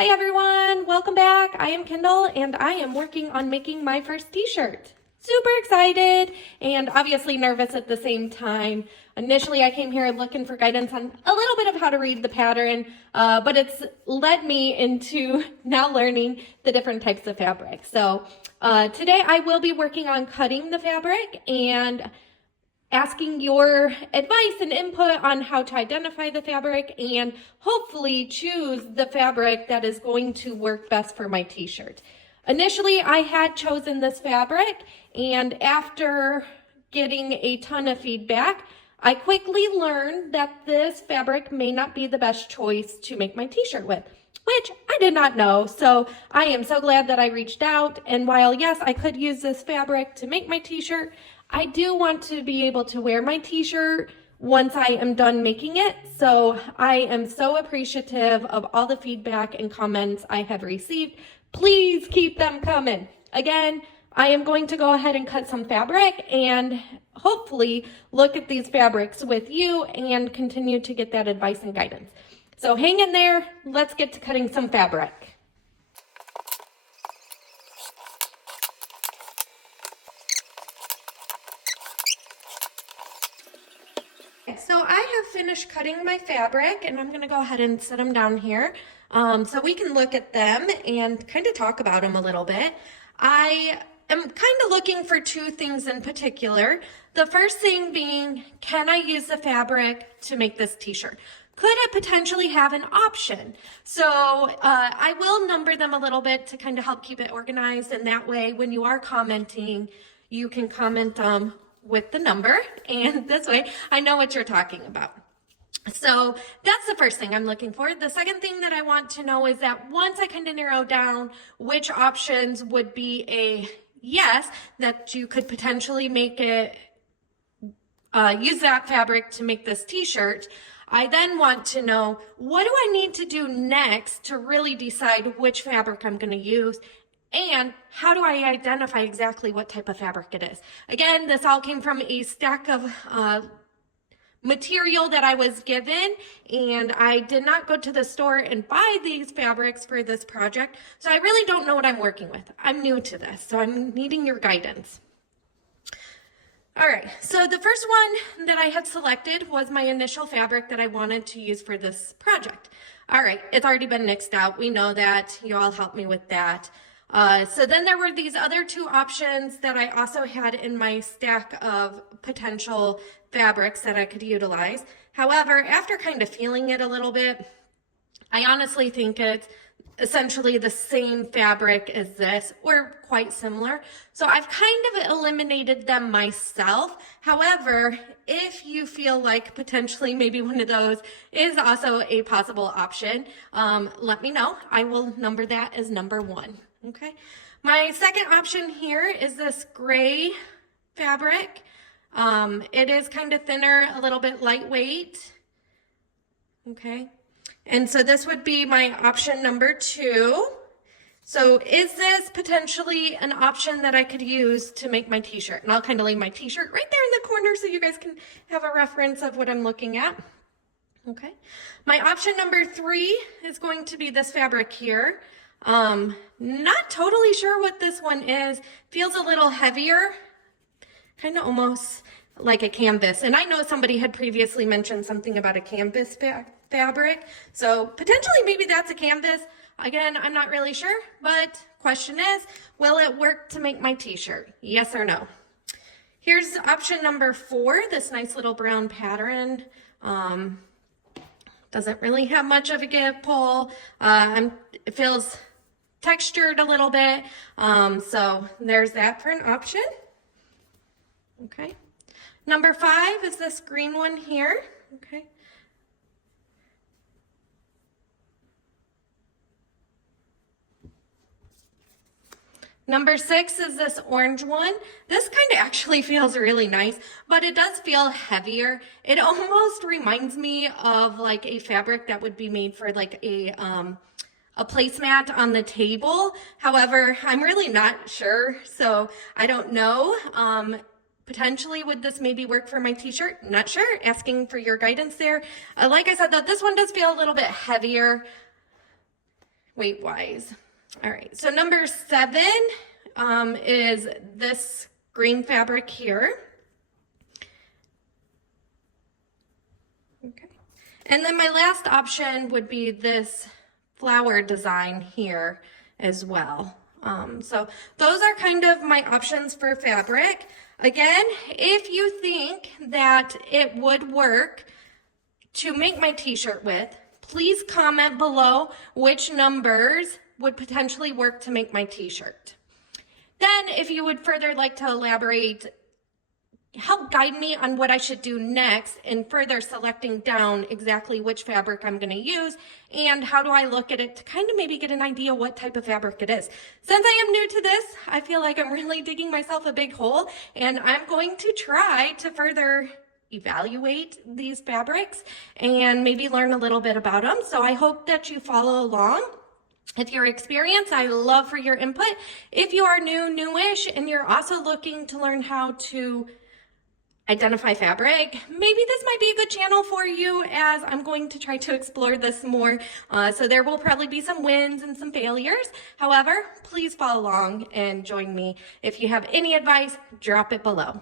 Hi everyone, welcome back. I am Kendall and I am working on making my first t-shirt. Super excited and obviously nervous at the same time. Initially I came here looking for guidance on a little bit of how to read the pattern, but it's led me into now learning the different types of fabric. So today I will be working on cutting the fabric and asking your advice and input on how to identify the fabric and hopefully choose the fabric that is going to work best for my t-shirt. Initially, I had chosen this fabric, and after getting a ton of feedback, I quickly learned that this fabric may not be the best choice to make my t-shirt with, which I did not know. So I am so glad that I reached out, and while yes, I could use this fabric to make my t-shirt, I do want to be able to wear my t-shirt once I am done making it. So I am so appreciative of all the feedback and comments I have received. Please keep them coming. Again, I am going to go ahead and cut some fabric and hopefully look at these fabrics with you and continue to get that advice and guidance. So hang in there. Let's get to cutting some fabric. So I have finished cutting my fabric and I'm going to go ahead and set them down here so we can look at them and kind of talk about them a little bit. I am kind of looking for two things in particular. The first thing being, can I use the fabric to make this t-shirt? Could it potentially have an option? So I will number them a little bit to kind of help keep it organized, and that way when you are commenting, you can comment with the number, and this way I know what you're talking about. So that's the first thing I'm looking for. The second thing that I want to know is that once I kind of narrow down which options would be a yes, that you could potentially make it, use that fabric to make this t-shirt, I then want to know, what do I need to do next to really decide which fabric I'm going to use? And how do I identify exactly what type of fabric it is? Again, this all came from a stack of material that I was given, and I did not go to the store and buy these fabrics for this project, so I really don't know what I'm working with. I'm new to this, so I'm needing your guidance. All right, so the first one that I had selected was my initial fabric that I wanted to use for this project. All right, it's already been mixed out. We know that. You all helped me with that. So then there were these other two options that I also had in my stack of potential fabrics that I could utilize. However, after kind of feeling it a little bit, I honestly think it's essentially the same fabric as this, or quite similar. So I've kind of eliminated them myself. However, if you feel like potentially maybe one of those is also a possible option, let me know. I will number that as number 1. Okay, my second option here is this gray fabric. It is kind of thinner, a little bit lightweight. Okay, and so this would be my option number 2. So is this potentially an option that I could use to make my t-shirt? And I'll kind of leave my t-shirt right there in the corner so you guys can have a reference of what I'm looking at. Okay, my option number 3 is going to be this fabric here. Not totally sure what this one is. Feels a little heavier, kind of almost like a canvas. And I know somebody had previously mentioned something about a canvas fabric. So potentially maybe that's a canvas. Again, I'm not really sure, but question is, will it work to make my t-shirt? Yes or no? Here's option number 4, this nice little brown pattern. Doesn't really have much of a give pull. It feels textured a little bit. So there's that for an option. Okay. Number 5 is this green one here. Okay. Number 6 is this orange one. This kind of actually feels really nice, but it does feel heavier. It almost reminds me of like a fabric that would be made for like a placemat on the table. However, I'm really not sure, so I don't know. Potentially, would this maybe work for my t-shirt? Not sure. Asking for your guidance there. Like I said, though, this one does feel a little bit heavier, weight-wise. All right, so number 7 is this green fabric here. Okay, and then my last option would be this flower design here as well. So those are kind of my options for fabric. Again, if you think that it would work to make my t-shirt with, please comment below which numbers would potentially work to make my t-shirt. Then if you would further like to elaborate, help guide me on what I should do next in further selecting down exactly which fabric I'm going to use and how do I look at it to kind of maybe get an idea what type of fabric it is. Since I am new to this, I feel like I'm really digging myself a big hole, and I'm going to try to further evaluate these fabrics and maybe learn a little bit about them. So I hope that you follow along with your experience. I love for your input. If you are newish, and you're also looking to learn how to identify fabric, maybe this might be a good channel for you, as I'm going to try to explore this more. So there will probably be some wins and some failures. However, please follow along and join me. If you have any advice, drop it below.